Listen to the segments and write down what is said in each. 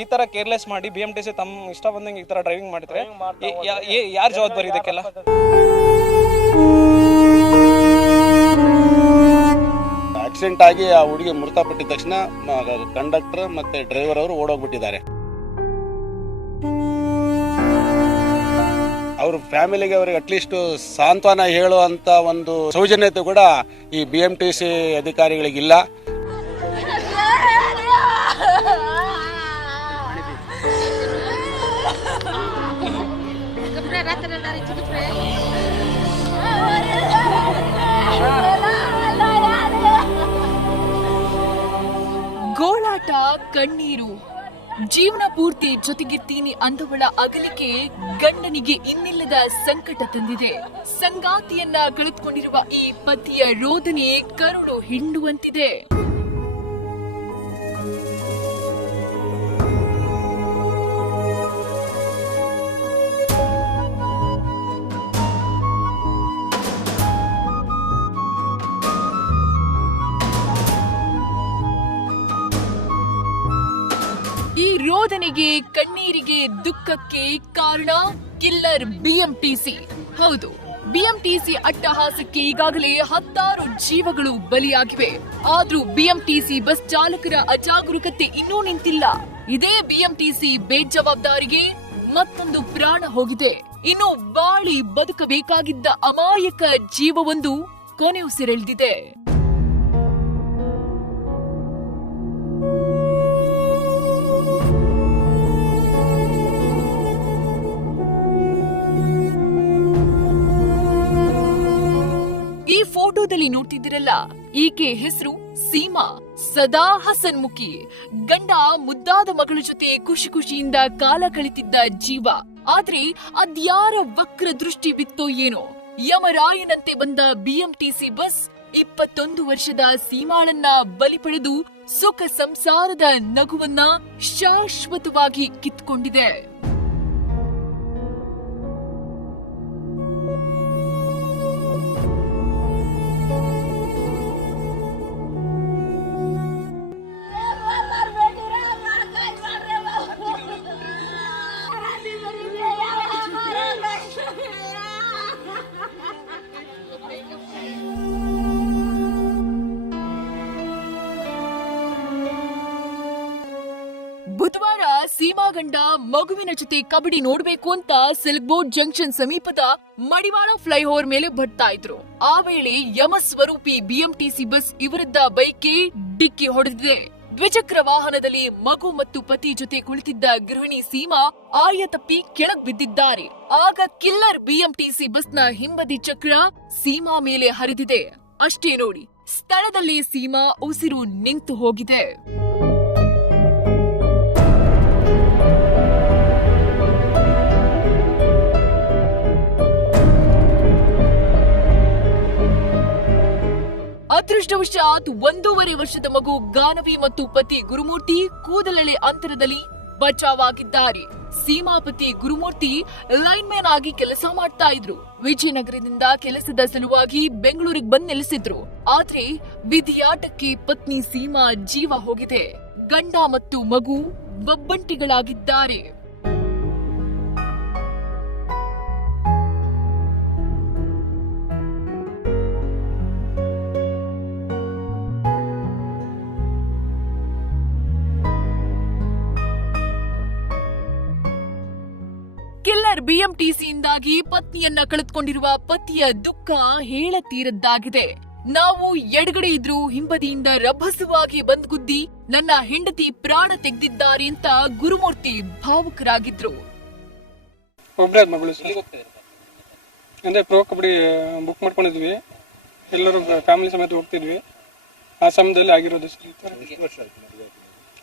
ಈ ತರ ಕೇರ್ಲೆಸ್ ಮಾಡಿ ಬಿ ಎಂ ಟಿ ಸಿ ತಮ್ಮ ಇಷ್ಟ ಬಂದಂಗೆ ಈ ತರ ಡ್ರೈವಿಂಗ್ ಮಾಡಿದ್ರೆ ಯಾರು ಜವಾಬ್ದಾರಿ ಇದಕ್ಕೆಲ್ಲ? ಆಕ್ಸಿಡೆಂಟ್ ಆಗಿ ಆ ಹುಡುಗಿ ಮೃತಪಟ್ಟಿದ ತಕ್ಷಣ ಕಂಡಕ್ಟರ್ ಮತ್ತೆ ಡ್ರೈವರ್ ಅವರು ಓಡೋಗ್ಬಿಟ್ಟಿದ್ದಾರೆ. ಅವ್ರ ಫ್ಯಾಮಿಲಿಗೆ ಅವ್ರಿಗೆ ಅಟ್ಲೀಸ್ಟ್ ಸಾಂತ್ವನ ಹೇಳುವಂತ ಒಂದು ಸೌಜನ್ಯತೆ ಕೂಡ ಈ ಬಿ ಎಂ ಟಿ ಸಿ ಅಧಿಕಾರಿಗಳಿಗಿಲ್ಲ. ಗೋಳಾಟ, ಕಣ್ಣೀರು. ಜೀವನ ಪೂರ್ತಿ ಜೊತೆಗಿರ್ತೀನಿ ಅಂದವಳ ಅಗಲಿಕೆ ಗಂಡನಿಗೆ ಇನ್ನಿಲ್ಲದ ಸಂಕಟ ತಂದಿದೆ. ಸಂಗಾತಿಯನ್ನ ಕಳೆದುಕೊಂಡಿರುವ ಈ ಪತಿಯ ರೋದನೆ ಕರುಳು ಹಿಂಡುವಂತಿದೆ. ರೋದನೆಗೆ ಕಣ್ಣೀರಿಗೆ ದುಃಖಕ್ಕೆ ಕಾರಣ ಕಿಲ್ಲರ್ ಬಿಎಂಟಿಸಿ ಹೌದು ಬಿಎಂಟಿಸಿ ಅಟ್ಟಹಾಸಕ್ಕೆ ಈಗಾಗಲೇ ಹತ್ತಾರು ಜೀವಗಳು ಬಲಿಯಾಗಿವೆ. ಆದ್ರೂ ಬಿಎಂಟಿಸಿ ಬಸ್ ಚಾಲಕರ ಅಜಾಗರೂಕತೆ ಇನ್ನೂ ನಿಂತಿಲ್ಲ. ಇದೇ ಬಿಎಂಟಿಸಿ ಬೇಜವಾಬ್ದಾರಿಗೆ ಮತ್ತೊಂದು ಪ್ರಾಣ ಹೋಗಿದೆ. ಇನ್ನು ಬಾಳಿ ಬದುಕಬೇಕಾಗಿದ್ದ ಅಮಾಯಕ ಜೀವವೊಂದು ಕೊನೆಯುಸಿರೆಳೆದಿದೆ. ಈ ಫೋಟೋದಲ್ಲಿ ನೋಡ್ತಿದ್ದೀರಲ್ಲ, ಈಕೆ ಹೆಸರು ಸೀಮಾ. ಸದಾ ಹಸನ್ಮುಖಿ. ಗಂಡ ಮುದ್ದಾದ ಮಗಳ ಜೊತೆ ಖುಷಿ ಖುಷಿಯಿಂದ ಕಾಲ ಕಳಿತಿದ್ದ ಜೀವ. ಆದ್ರೆ ಅದ್ಯಾರ ವಕ್ರ ದೃಷ್ಟಿ ಬಿತ್ತೋ ಏನೋ. ಯಮರಾಯನಂತೆ ಬಂದ ಬಿಎಂಟಿಸಿ ಬಸ್ ಇಪ್ಪತ್ತೊಂದು ವರ್ಷದ ಸೀಮಾಳನ್ನ ಬಲಿ ಪಡೆದು ಸುಖ ಸಂಸಾರದ ನಗುವನ್ನ ಶಾಶ್ವತವಾಗಿ ಕಿತ್ಕೊಂಡಿದೆ. ಗಂಡ ಮಗುವಿನ ಜೊತೆ ಕಬಡ್ಡಿ ನೋಡ್ಬೇಕು ಅಂತ ಸಿಲ್ಕ್ ಬೋರ್ಡ್ ಜಂಕ್ಷನ್ ಸಮೀಪದ ಮಡಿವಾಳ ಫ್ಲೈಓವರ್ ಮೇಲೆ ಬರ್ತಾ ಇದ್ರು. ಆ ವೇಳೆ ಯಮ ಸ್ವರೂಪಿ ಬಿಎಂಟಿಸಿ ಬಸ್ ಇವರದ್ದ ಬೈಕ್ಗೆ ಡಿಕ್ಕಿ ಹೊಡೆದಿದೆ. ದ್ವಿಚಕ್ರ ವಾಹನದಲ್ಲಿ ಮಗು ಮತ್ತು ಪತಿ ಜೊತೆ ಕುಳಿತಿದ್ದ ಗೃಹಿಣಿ ಸೀಮಾ ಆಯ ತಪ್ಪಿ ಕೆಳಗ್ ಬಿದ್ದಿದ್ದಾರೆ. ಆಗ ಕಿಲ್ಲರ್ ಬಿಎಂಟಿಸಿ ಬಸ್ನ ಹಿಂಬದಿ ಚಕ್ರ ಸೀಮಾ ಮೇಲೆ ಹರಿದಿದೆ. ಅಷ್ಟೇ ನೋಡಿ, ಸ್ಥಳದಲ್ಲಿ ಸೀಮಾ ಉಸಿರು ನಿಂತು ಹೋಗಿದೆ. ಅದೃಷ್ಟವಶಾತ್ ಒಂದೂವರೆ ವರ್ಷದ ಮಗು ಗಾನವಿ ಮತ್ತು ಪತಿ ಗುರುಮೂರ್ತಿ ಕೂದಲೆಳೆ ಅಂತರದಲ್ಲಿ ಬಚಾವಾಗಿದ್ದಾರೆ. ಸೀಮಾಪತಿ ಗುರುಮೂರ್ತಿ ಲೈನ್ ಮ್ಯಾನ್ ಆಗಿ ಕೆಲಸ ಮಾಡ್ತಾ ಇದ್ರು. ವಿಜಯನಗರದಿಂದ ಕೆಲಸದ ಸಲುವಾಗಿ ಬೆಂಗಳೂರಿಗೆ ಬಂದ್ ನೆಲೆಸಿದ್ರು. ಆದ್ರೆ ವಿಧಿಯಾಟಕ್ಕೆ ಪತ್ನಿ ಸೀಮಾ ಜೀವ ಹೋಗಿದೆ. ಗಂಡ ಮತ್ತು ಮಗು ಒಬ್ಬಂಟಿಗಳಾಗಿದ್ದಾರೆ. ಕಿಲ್ಲರ್ ಬಿಎಂಟಿಸಿಯಿಂದಾಗಿ ಪತ್ನಿಯನ್ನ ಕಳೆದುಕೊಂಡಿರುವ ಪತಿಯ ದುಃಖ ಹೇಳತೀರದ್ದಾಗಿದೆ. ನಾವು ಎಡಗಡೆ ಇದ್ರೂ ಹಿಂಬದಿಯಿಂದ ರಭಸವಾಗಿ ಬಂದ್ ಗುದ್ದಿ ನನ್ನ ಹೆಂಡತಿ ಪ್ರಾಣ ತೆಗೆದಿದ್ದಾರೆ ಅಂತ ಗುರುಮೂರ್ತಿ ಭಾವುಕರಾಗಿದ್ರು. ಅಂದ್ರೆ ಮಗಳು ಅಂದರೆ ಪ್ರೋ ಕಬಡ್ಡಿ ಬುಕ್ ಮಾಡ್ಕೊಂಡಿದ್ವಿ. ಎಲ್ಲರೂ ಫ್ಯಾಮಿಲಿ ಸಮೇತ ಹೋಗ್ತಿದ್ವಿ. ಆ ಸಮಯದಲ್ಲಿ ಆಗಿರೋದು.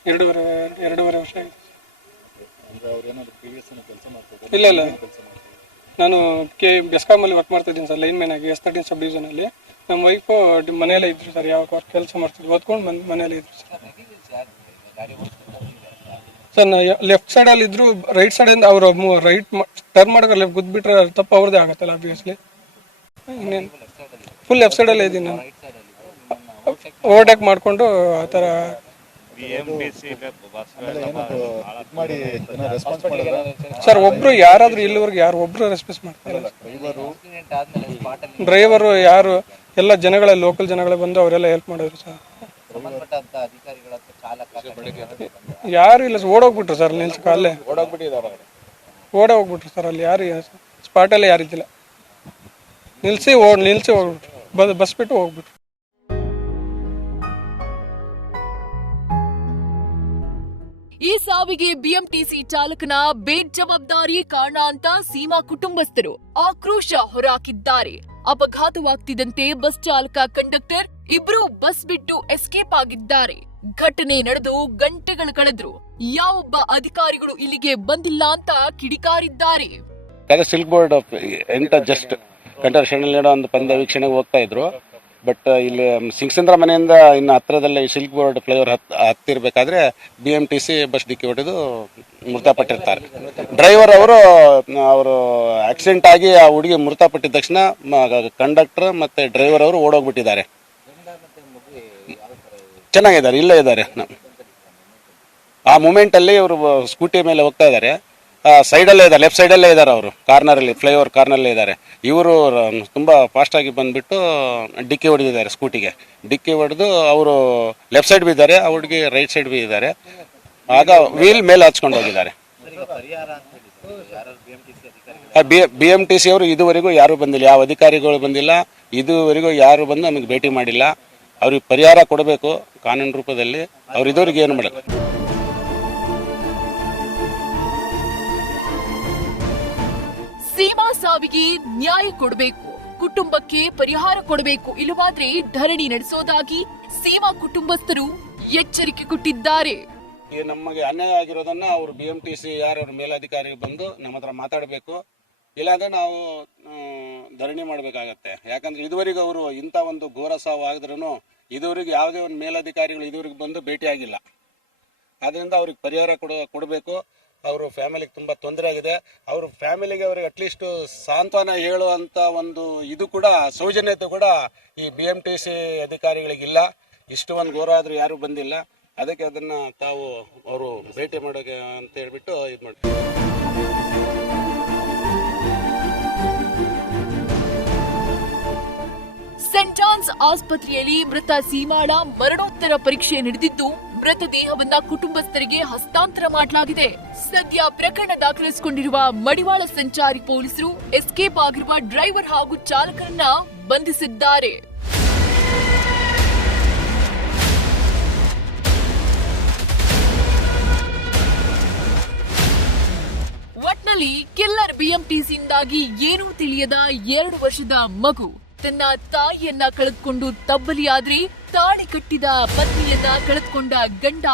ಎರಡೂವರೆ ಎರಡೂವರೆ ವರ್ಷ ಆಗಿದೆ ಇಲ್ಲ ಇಲ್ಲ. ನಾನು ಕೆ ಬೆಸ್ಕಾಮಲ್ಲಿ ವರ್ಕ್ ಮಾಡ್ತಾ ಇದ್ದೀನಿ ಸರ್ ಲೈನ್ ಮ್ಯಾನ್ ಆಗಿ ಎಸ್ ತರ್ಟೀನ್ ಸಬ್ ಡಿವಿಷನಲ್ಲಿ ನಮ್ಮ ವೈಫು ಮನೆಯಲ್ಲೇ ಇದ್ರು ಸರ್ ಯಾವ ವರ್ಕ್ ಕೆಲಸ ಮಾಡ್ತಿದ್ವಿ ಓದ್ಕೊಂಡು ಮನೆ ಮನೆಯಲ್ಲೇ ಇದ್ರು ಸರ್. ಸರ್ ಲೆಫ್ಟ್ ಲೆಫ್ಟ್ ಸೈಡಲ್ಲಿ ಇದ್ರು ರೈಟ್ ಸೈಡಿಂದ ಅವರು ರೈಟ್ ಟರ್ನ್ ಮಾಡಿದ್ರೆ ಲೆಫ್ಟ್ ಗುದ್ಬಿಟ್ರೆ ತಪ್ಪು ಅವ್ರದ್ದೇ ಆಗುತ್ತಲ್ಲ ಆಬ್ವಿಯಸ್ಲಿ ಇನ್ನೇನು? ಫುಲ್ ಲೆಫ್ಟ್ ಸೈಡಲ್ಲೇ ಇದ್ದೀನಿ ನಾನು. ಓವರ್ಟೇಕ್ ಮಾಡಿಕೊಂಡು ಆ ಥರ ಮಾಡಿ ಏನೋ ರೆಸ್ಪಾನ್ಸ್ ಮಾಡಿದ್ರೆ? ಸರ್ ಒಬ್ರು ಯಾರಾದ್ರೂ ಇಲ್ಲಿವರೆಗೆ ಯಾರು ಒಬ್ರು ರೆಸ್ಪಾನ್ಸ್ ಮಾಡ್ತಾರೆ ಡ್ರೈವರು ಡ್ರೈವರು ಯಾರು ಎಲ್ಲ ಜನಗಳ ಲೋಕಲ್ ಜನಗಳೇ ಬಂದು ಅವರೆಲ್ಲ ಹೆಲ್ಪ್ ಮಾಡಿದ್ರು ಸರ್. ಯಾರು ಇಲ್ಲ ಸರ್ ಓಡೋಗ್ಬಿಟ್ರು ಸರ್ ಅಲ್ಲೇ. ಓಡೋಗ್ಬಿಟ್ಟಿದ್ದಾರೆ ಓಡೇ ಹೋಗ್ಬಿಟ್ರು ಸರ್ ಅಲ್ಲಿ ಯಾರು ಸ್ಪಾಟಲ್ಲೇ ಯಾರಿದ್ದಿಲ್ಲ ನಿಲ್ಸಿ ಓಡ್ ನಿಲ್ಸಿ ಹೋಗ್ಬಿಟ್ರು. ಬಸ್ ಬಸ್ ಬಿಟ್ಟು ಹೋಗ್ಬಿಟ್ರು. ಈ ಸಾವಿಗೆ ಬಿಎಂಟಿಸಿ ಚಾಲಕನ ಬೇಜವಾಬ್ದಾರಿ ಕಾರಣ ಅಂತ ಸೀಮಾ ಕುಟುಂಬಸ್ಥರು ಆಕ್ರೋಶ ಹೊರಹಾಕಿದ್ದಾರೆ ಅಪಘಾತವಾಗ್ತಿದ್ದಂತೆ ಬಸ್ ಚಾಲಕ ಕಂಡಕ್ಟರ್ ಇಬ್ರು ಬಸ್ ಬಿಟ್ಟು ಎಸ್ಕೇಪ್ ಆಗಿದ್ದಾರೆ. ಘಟನೆ ನಡೆದು ಗಂಟೆಗಳು ಕಳೆದ್ರು. ಯಾವೊಬ್ಬ ಅಧಿಕಾರಿಗಳು ಇಲ್ಲಿಗೆ ಬಂದಿಲ್ಲ ಅಂತ ಕಿಡಿಕಾರಿದ್ದಾರೆ. ಸಿಲ್ಕ್ ಬೋರ್ಡ್ ಎಂಟ ಜಸ್ಟ್ ಕಂಟರ್ ಒಂದು ಪಂದ್ಯ ವೀಕ್ಷಣೆಗೆ ಹೋಗ್ತಾ ಇದ್ರು. ಬಟ್ ಇಲ್ಲಿ ಸಿಂಗ್ಸಂದ್ರ ಮನೆಯಿಂದ ಇನ್ನು ಹತ್ರದಲ್ಲೇ ಸಿಲ್ಕ್ ಬೋರ್ಡ್ ಫ್ಲೈಓವರ್ ಹತ್, ಹತ್ತಿರಬೇಕಾದ್ರೆ B M T C bus ಡಿಕ್ಕಿ ಹೊಡೆದು ಮೃತಪಟ್ಟಿರ್ತಾರೆ. ಡ್ರೈವರ್ ಅವರು ಅವರು ಆಕ್ಸಿಡೆಂಟ್ ಆಗಿ ಆ ಹುಡುಗಿ ಮೃತಪಟ್ಟಿದ ತಕ್ಷಣ ಕಂಡಕ್ಟರ್ ಮತ್ತೆ ಡ್ರೈವರ್ ಅವರು ಓಡೋಗ್ಬಿಟ್ಟಿದ್ದಾರೆ. ಚೆನ್ನಾಗಿದ್ದಾರೆ, ಇಲ್ಲೇ ಇದ್ದಾರೆ. ಆ ಮೂಮೆಂಟಲ್ಲಿ ಇವರು ಸ್ಕೂಟಿ ಮೇಲೆ ಹೋಗ್ತಾ ಇದ್ದಾರೆ. ಸೈಡಲ್ಲೇ ಇದ್ದಾರೆ ಲೆಫ್ಟ್ ಸೈಡಲ್ಲೇ ಇದ್ದಾರೆ ಅವರು ಕಾರ್ನರಲ್ಲಿ ಫ್ಲೈಓವರ್ ಕಾರ್ನಲ್ಲೇ ಇದ್ದಾರೆ. ಇವರು ತುಂಬ ಫಾಸ್ಟಾಗಿ ಬಂದುಬಿಟ್ಟು ಡಿಕ್ಕಿ ಹೊಡೆದಿದ್ದಾರೆ ಸ್ಕೂಟಿಗೆ. ಡಿಕ್ಕಿ ಹೊಡೆದು ಅವರು ಲೆಫ್ಟ್ ಸೈಡ್ ಬಿದ್ದಾರೆ ಆ ಹುಡುಗಿ ರೈಟ್ ಸೈಡ್ ಬಿದ್ದಾರೆ ಆಗ ವೀಲ್ ಮೇಲೆ ಹಚ್ಕೊಂಡು ಹೋಗಿದ್ದಾರೆ. ಬಿ ಎಂ ಟಿ ಸಿ ಅವರು ಇದುವರೆಗೂ ಯಾರು ಬಂದಿಲ್ಲ, ಯಾವ ಅಧಿಕಾರಿಗಳು ಬಂದಿಲ್ಲ, ಇದುವರೆಗೂ ಯಾರು ಬಂದು ನಮಗೆ ಭೇಟಿ ಮಾಡಿಲ್ಲ. ಅವ್ರಿಗೆ ಪರಿಹಾರ ಕೊಡಬೇಕು, ಕಾನೂನು ರೂಪದಲ್ಲಿ. ಅವ್ರು ಇದುವರೆಗೆ ಏನು ಮಾಡಲ್ಲ. ಸೀಮಾ ಸಾವಿಗೆ ನ್ಯಾಯ ಕೊಡಬೇಕು, ಕುಟುಂಬಕ್ಕೆ ಪರಿಹಾರ ಕೊಡಬೇಕು ಇಲ್ಲವಾದ್ರೆ ಧರಣಿ ನಡೆಸೋದಾಗಿ ಸೀಮಾ ಕುಟುಂಬಸ್ಥರು ಎಚ್ಚರಿಕೆ ಕೊಟ್ಟಿದ್ದಾರೆ. ಈ ನಮಗೆ ಅನ್ಯಾಯ ಆಗಿರೋದನ್ನ ಅವರು ಬಿ ಎಂ ಟಿ ಯಾರು ಮೇಲಧಿಕಾರಿ ಬಂದು ನಮ್ಮ ಹತ್ರ ಮಾತಾಡಬೇಕು. ಇಲ್ಲಾಂದ್ರೆ ನಾವು ಧರಣಿ ಮಾಡಬೇಕಾಗತ್ತೆ. ಯಾಕಂದ್ರೆ ಇದುವರೆಗೂ ಅವರು ಇಂಥ ಒಂದು ಘೋರ ಸಾವು ಆಗಿದ್ರೂ ಇದುವರೆಗೆ ಯಾವುದೇ ಒಂದು ಮೇಲಾಧಿಕಾರಿಗಳು ಇದುವರೆಗೆ ಬಂದು ಭೇಟಿಯಾಗಿಲ್ಲ. ಆದ್ರಿಂದ ಅವ್ರಿಗೆ ಪರಿಹಾರ ಕೊಡ, ಕೊಡಬೇಕು. ಅವರು ಫ್ಯಾಮಿಲಿಗೆ ತುಂಬ ತೊಂದರೆ ಆಗಿದೆ. ಅವರು ಫ್ಯಾಮಿಲಿಗೆ ಅವ್ರಿಗೆ ಅಟ್ಲೀಸ್ಟ್ ಸಾಂತ್ವನ ಹೇಳುವಂಥ ಒಂದು ಇದು ಕೂಡ, ಸೌಜನ್ಯತೆ ಕೂಡ ಈ ಬಿ ಎಂ ಟಿ ಸಿ ಅಧಿಕಾರಿಗಳಿಗಿಲ್ಲ ಇಷ್ಟು ಒಂದು ಘೋರ ಆದರೂ ಯಾರೂ ಬಂದಿಲ್ಲ. ಅದಕ್ಕೆ ಅದನ್ನ ತಾವು ಅವರು ಭೇಟಿ ಮಾಡೋಕೆ ಅಂತ ಹೇಳ್ಬಿಟ್ಟು ಇದು ಮಾಡ್ತಾರೆ ಸೆಂಟ್ ಜಾನ್ಸ್ ಆಸ್ಪತ್ರೆಯಲ್ಲಿ ಮೃತ ಸೀಮಾಳ ಮರಣೋತ್ತರ ಪರೀಕ್ಷೆ ನಡೆದಿದ್ದು ಮೃತದೇಹವನ್ನ ಕುಟುಂಬಸ್ಥರಿಗೆ ಹಸ್ತಾಂತರ ಮಾಡಲಾಗಿದೆ. ಸದ್ಯ ಪ್ರಕರಣ ದಾಖಲಿಸಿಕೊಂಡಿರುವ ಮಡಿವಾಳ ಸಂಚಾರಿ ಪೊಲೀಸರು ಎಸ್ಕೇಪ್ ಆಗಿರುವ ಡ್ರೈವರ್ ಹಾಗೂ ಚಾಲಕರನ್ನ ಬಂಧಿಸಿದ್ದಾರೆ. ಒಟ್ನಲ್ಲಿ ಕಿಲ್ಲರ್ ಬಿಎಂಟಿಸಿಯಿಂದಾಗಿ ಏನೂ ತಿಳಿಯದ ಎರಡು ವರ್ಷದ ಮಗು. ತನ್ನ ತಾಯಿಯನ್ನ ಕಳೆದುಕೊಂಡು ತಬ್ಬಲಿಯಾದ್ರೆ ತಾಳಿ ಕಟ್ಟಿದ ಪತ್ನಿಯನ್ನ ಕಳೆದುಕೊಂಡ ಗಂಡ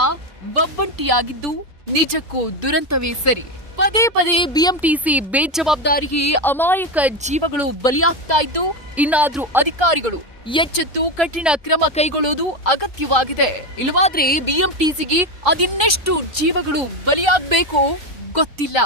ಒಬ್ಬಂಟಿಯಾಗಿದ್ದು ನಿಜಕ್ಕೂ ದುರಂತವೇ ಸರಿ. ಪದೇ ಪದೇ ಬಿಎಂಟಿಸಿ ಬೇಜವಾಬ್ದಾರಿಗೆ ಅಮಾಯಕ ಜೀವಗಳು ಬಲಿಯಾಗ್ತಾ ಇದ್ದು, ಇನ್ನಾದ್ರೂ ಅಧಿಕಾರಿಗಳು ಎಚ್ಚೆತ್ತು ಕಠಿಣ ಕ್ರಮ ಕೈಗೊಳ್ಳುವುದು ಅಗತ್ಯವಾಗಿದೆ. ಇಲ್ಲವಾದ್ರೆ ಬಿಎಂಟಿಸಿಗೆ ಅದಿನ್ನೆಷ್ಟು ಜೀವಗಳು ಬಲಿಯಾಗಬೇಕು ಗೊತ್ತಿಲ್ಲ.